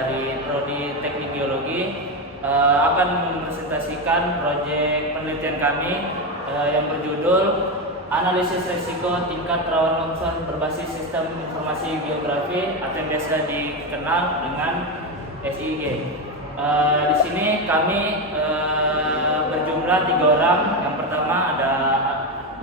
dari Prodi Teknik Geologi akan mempresentasikan proyek penelitian kami yang berjudul Analisis Risiko Tingkat Rawan Longsor Berbasis Sistem Informasi Geografi atau yang biasa dikenal dengan SIG. Di sini kami berjumlah 3 orang. Yang pertama ada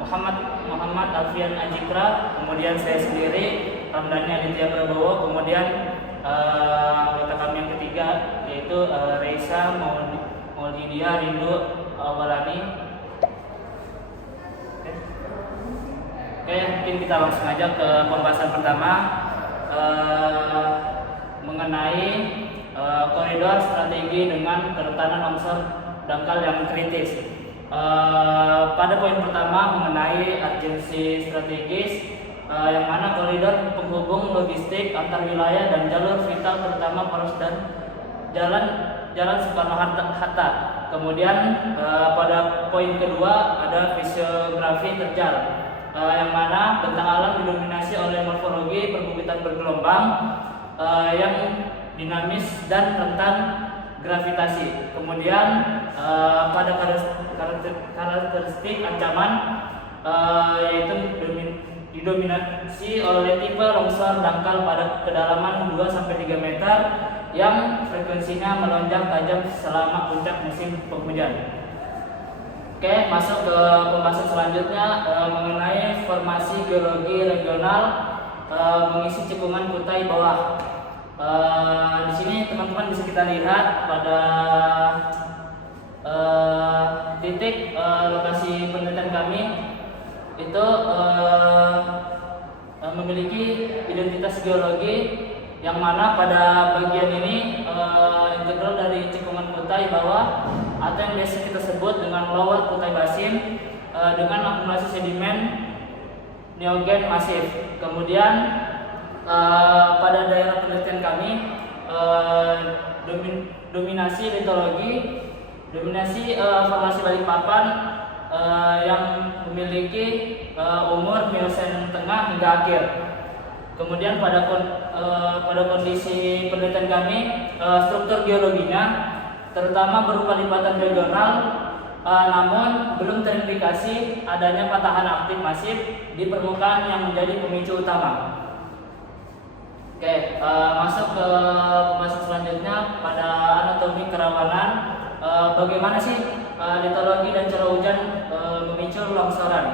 Muhammad Alfian Ajikra, kemudian saya sendiri Ramdhani Aditya Prabowo, kemudian anggota kami yang ketiga yaitu Reisa Maulidia Rindu Awalani. Oke, mungkin kita langsung aja ke pembahasan pertama mengenai koridor strategi dengan kerentanan longsor dangkal yang kritis. Pada poin pertama mengenai urgensi strategis, yang mana koridor penghubung logistik antar wilayah dan jalur vital terutama poros dan jalan Soekarno-Hatta. Kemudian pada poin kedua ada fisiografi terjal, yang mana bentang alam didominasi oleh morfologi perbukitan bergelombang yang dinamis dan rentan gravitasi. Kemudian pada karakteristik ancaman yaitu didominasi oleh tipe longsor dangkal pada kedalaman 2-3 meter yang frekuensinya melonjak tajam selama puncak musim penghujan. Oke, masuk ke pembahasan selanjutnya mengenai formasi geologi regional mengisi cekungan Kutai bawah. Di sini teman-teman bisa kita lihat pada titik lokasi penelitian kami itu memiliki identitas geologi yang mana pada bagian ini integral dari cekungan Kutai bawah atau yang biasa kita sebut dengan Lower Kutai Basin dengan akumulasi sedimen neogen masif. Kemudian pada daerah penelitian kami dominasi litologi, dominasi formasi Balikpapan yang memiliki umur Miocene tengah hingga akhir. Kemudian pada kondisi penelitian kami, struktur geologinya terutama berupa lipatan regional, namun belum terindikasi adanya patahan aktif masif di permukaan yang menjadi pemicu utama. Oke, masuk ke pembahasan selanjutnya pada anatomi kerawanan. Bagaimana sih litologi dan curah hujan memicu longsoran?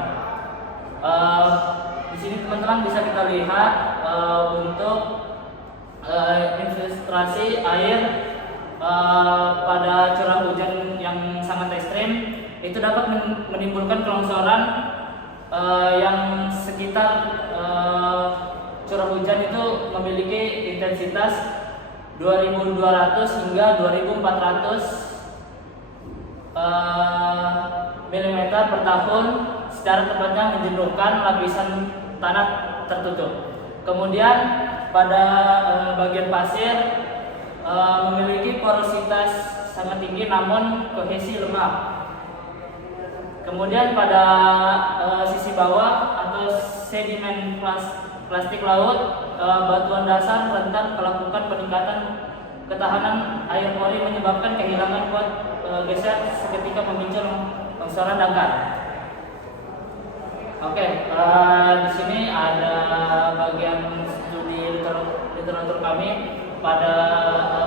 Di sini teman-teman bisa kita lihat untuk infiltrasi air pada curah hujan yang sangat ekstrim itu dapat menimbulkan kelongsoran yang sekitar curah hujan itu memiliki intensitas 2200 hingga 2400 mm per tahun, secara tepatnya menjenuhkan lapisan tanah tertutup. Kemudian pada bagian pasir memiliki porositas sangat tinggi namun kohesi lemah. Kemudian pada sisi bawah atau sedimen plastik laut, batuan dasar rentan melakukan peningkatan ketahanan air pori menyebabkan kehilangan kuat geser seketika memicu longsoran dangkal. Oke, di sini ada bagian studi literatur kami pada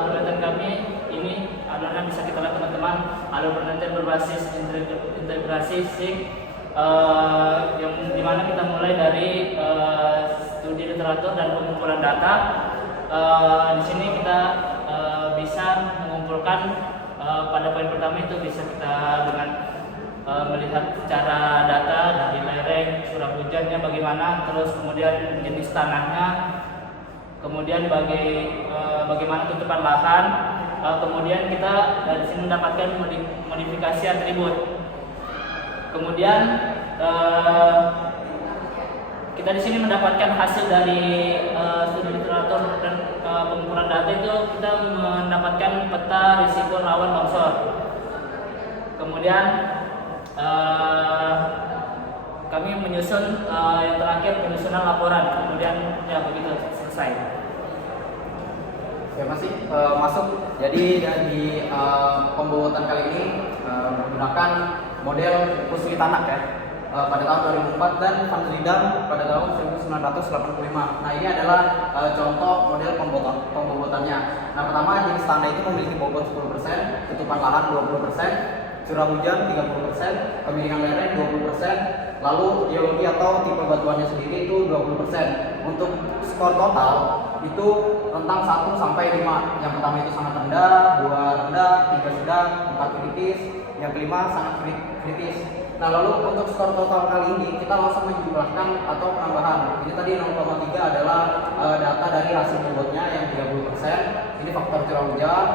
penelitian kami. Ini adalah bisa kita lihat teman-teman, alur penelitian berbasis integrasi SIG, yang dimana kita mulai dari studi literatur dan pengumpulan data. Di sini kita bisa mengumpulkan pada poin pertama itu bisa kita dengan melihat secara data dari lereng, curah hujannya bagaimana, terus kemudian jenis tanahnya, kemudian bagaimana tutupan lahan, kemudian kita dari sini mendapatkan modifikasi atribut. Kemudian kita di sini mendapatkan hasil dari studi literatur dan pengumpulan data itu kita mendapatkan peta risiko rawan longsor. Kemudian kami menyusun yang terakhir penyusunan laporan. Kemudian ya begitu selesai. Ya masih masuk. Jadi dari pembuatan kali ini menggunakan model Pusli Tanak ya. Pada tahun 2004 dan Van Zidam pada tahun 1985. Nah ini adalah contoh model pembobotannya. Nah pertama, jenis tanah itu memiliki bobot 10%, tutupan lahan 20%, curah hujan 30%, pemilihan lereng 20%, lalu geologi atau tipe batuannya sendiri itu 20%. Untuk skor total itu rentang 1 sampai 5. Yang pertama itu sangat rendah, 2 rendah, 3 sedang, 4 kritis, yang kelima sangat kritis. Nah lalu untuk skor total kali ini kita langsung menjumlahkan atau penambahan. Ini tadi 0,3 adalah data dari hasil bobotnya yang 30%. Ini faktor curah hujan.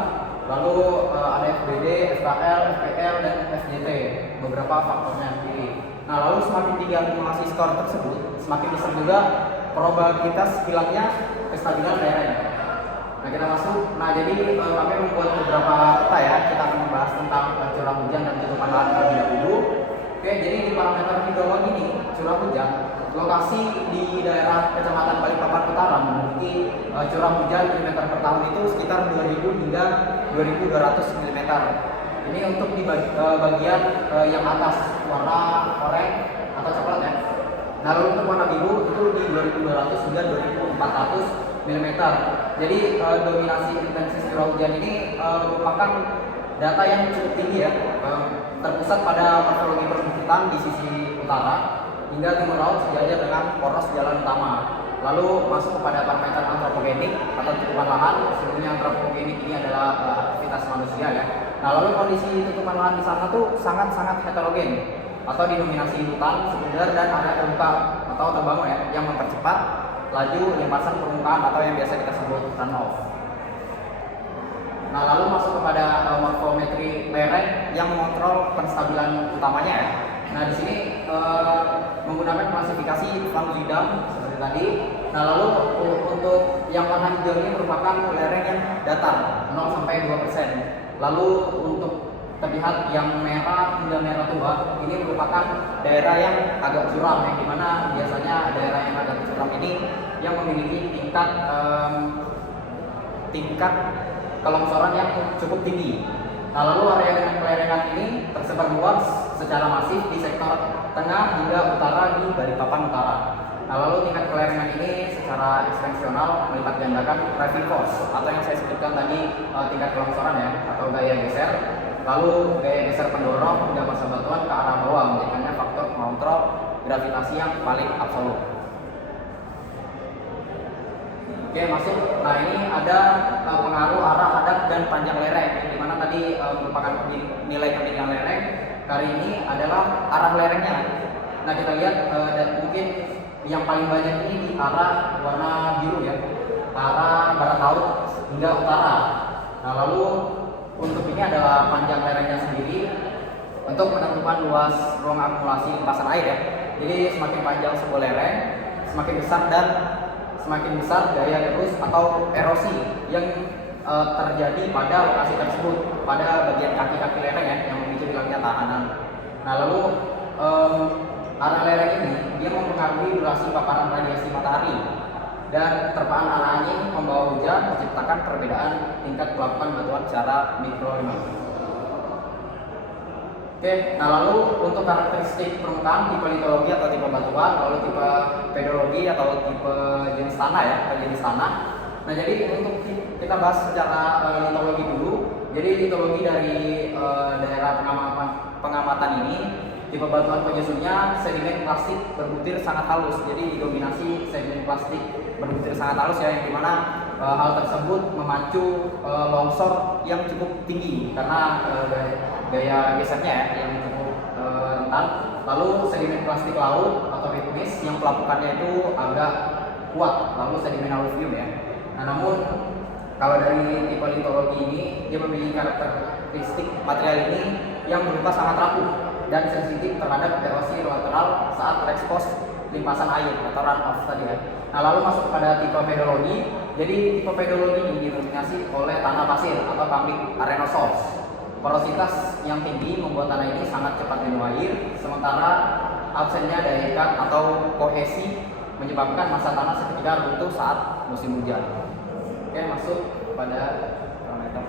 Lalu ada FBD, FKL, FPL, dan FJT, beberapa faktornya sendiri. Nah lalu semakin tinggi akumulasi skor tersebut, semakin besar juga probabilitas hilangnya kestabilan lereng. Nah kita masuk. Nah jadi kami membuat beberapa peta ya. Kita akan membahas tentang curah hujan dan tutupan lahan terlebih dahulu. Oke, jadi di parameter hidrologi ini curah hujan, lokasi di daerah Kecamatan Balikpapan Utara memiliki curah hujan milimeter per tahun itu sekitar 2000 hingga 2200 mm. Ini untuk di bagian yang atas, warna oranye atau coklat ya. Nah lalu untuk warna biru itu di 2200 hingga 2400 mm. Jadi dominasi intensitas curah hujan ini merupakan data yang cukup tinggi ya, terpusat pada morfologi perbukitan di sisi utara hingga timur laut sejajar dengan poros jalan utama. Lalu masuk kepada parameter antropogenik atau tutupan lahan. Sebelumnya antropogenik ini adalah aktivitas manusia ya. Nah lalu kondisi tutupan lahan di sana tuh sangat-sangat heterogen atau didominasi hutan sekunder dan area terbuka atau terbangun ya, yang mempercepat laju limpasan permukaan atau yang biasa kita sebut runoff. Nah lalu masuk kepada morfometri lereng yang mengontrol penstabilan utamanya ya. Nah di sini menggunakan klasifikasi Van Zidam seperti tadi. Nah lalu untuk yang warna hijau ini merupakan lereng yang datar 0 sampai 2%. Lalu untuk terlihat yang merah hingga merah tua ini merupakan daerah yang agak curam, yang dimana biasanya daerah yang agak curam ini yang memiliki tingkat kelongsoran yang cukup tinggi. Nah lalu area dengan kelerengan ini tersebar luas secara masif di sektor tengah hingga utara di Balikpapan Utara. Nah lalu tingkat kelerengan ini secara ekstensional melipat gandakan driving force atau yang saya sebutkan tadi tingkat kelongsoran ya, atau gaya geser. Lalu gaya geser pendorong hingga massa batuan ke arah bawah menjadikannya faktor mengontrol gravitasi yang paling absolut. Oke masuk. Nah ini ada pengaruh arah, adat, dan panjang lereng. Di mana tadi merupakan nilai kemiringan lereng. Kali ini adalah arah lerengnya. Nah kita lihat dan mungkin yang paling banyak ini di arah warna biru ya, arah barat laut hingga utara. Nah lalu untuk ini adalah panjang lerengnya sendiri untuk menentukan luas ruang akumulasi limpasan air ya. Jadi semakin panjang sebuah lereng, semakin besar gaya gerus atau erosi yang terjadi pada lokasi tersebut, pada bagian kaki-kaki lereng ya, yang memicu hilangnya tahanan. Nah lalu arah lereng ini dia mempengaruhi durasi paparan radiasi matahari dan terpaan arah angin membawa hujan, menciptakan perbedaan tingkat pelapukan batuan secara mikroklima. Oke, nah lalu untuk karakteristik permukaan tipe litologi atau tipe batuan, lalu tipe pedologi atau tipe jenis tanah ya, atau jenis tanah. Nah jadi untuk kita bahas secara litologi dulu. Jadi litologi dari daerah pengamatan ini, tipe batuan penyusunnya sedimen plastik berbutir sangat halus. Jadi didominasi sedimen plastik berbutir sangat halus ya, yang dimana hal tersebut memacu longsor yang cukup tinggi karena gaya gesernya ya, yang cukup rentan. Lalu sedimen plastik laut atau ritmis yang pelapukannya itu agak kuat, lalu sedimen aluvium ya. Nah namun kalau dari tipe litologi ini dia memiliki karakteristik material ini yang berupa sangat rapuh dan sensitif terhadap erosi lateral saat terekspos limpasan air atau runoff tadi ya. Nah lalu masuk kepada tipe pedologi. Jadi tipe pedologi ini didominasi oleh tanah pasir atau public arenosol. Porositas yang tinggi membuat tanah ini sangat cepat minum air, sementara absennya daya ikat atau kohesi menyebabkan massa tanah seketika runtuh saat musim hujan. Oke, masuk pada parameter.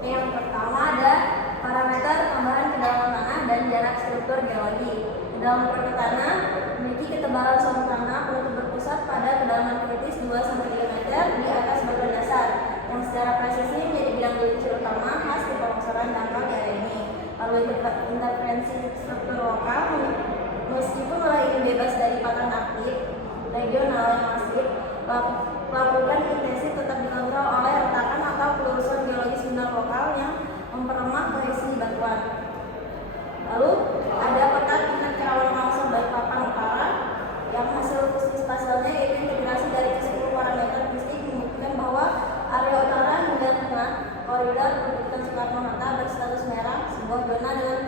Yang pertama ada parameter tambahan kedalaman tanah dan jarak struktur geologi. Kedalaman permukaan tanah memiliki ketebalan suatu tanah penutup berpusat pada kedalaman kritis 2-3 meter di atas bagian dasar, yang secara presisi menjadi bidang unsur utama khas di penggusuran dangkal di area ini. Lalu intervensi struktur lokal, meskipun wilayah ini bebas dari patahan aktif regional yang masif, lakukan intensif tetap dikontrol oleh retakan atau pelurusan geologis mineral lokal yang memperlemah kohesi batuan. Lalu ada peta tingkat kerawanan longsor Balikpapan Utara yang hasil fungsi spasialnya yaitu integrasi dari 10 parameter fisik membuktikan bahwa area utara hingga tengah koridor perbukitan Soekarno-Hatta berstatus merah, sebuah zona dengan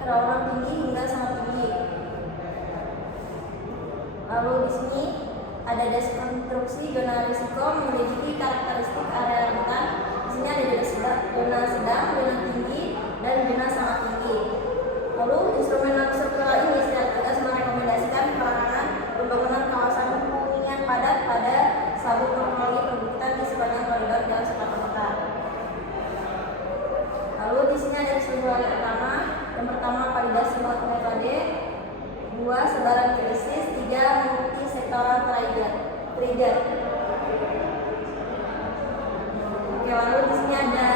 kerawanan tinggi hingga sangat tinggi. Lalu di sini ada deskonstruksi zona risiko memiliki karakteristik area rentan. Di sini ada zona sedang, zona tinggi, dan zona sangat tinggi. Lalu instrumen struktural ini secara tegas merekomendasikan pelarangan pembangunan kawasan hunian padat pada sabuk morfologi perbukitan di sepanjang koridor jalan Soekarno-Hatta. Lalu di sini ada kesimpulan pertama. Yang pertama, validasi metode. 2. Sebaran krisis. 3. Multisektoral trigger. Oke, lalu di sini ada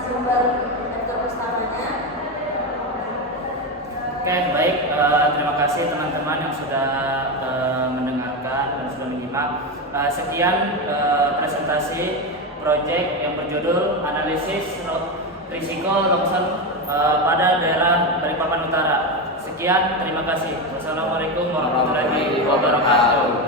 sumber metode utamanya. Oke, baik. Terima kasih teman-teman yang sudah mendengarkan dan sudah menyimak. Sekian presentasi proyek yang berjudul analisis risiko longsor pada daerah Balikpapan Utara. Sekian, terima kasih. Wassalamualaikum warahmatullahi wabarakatuh.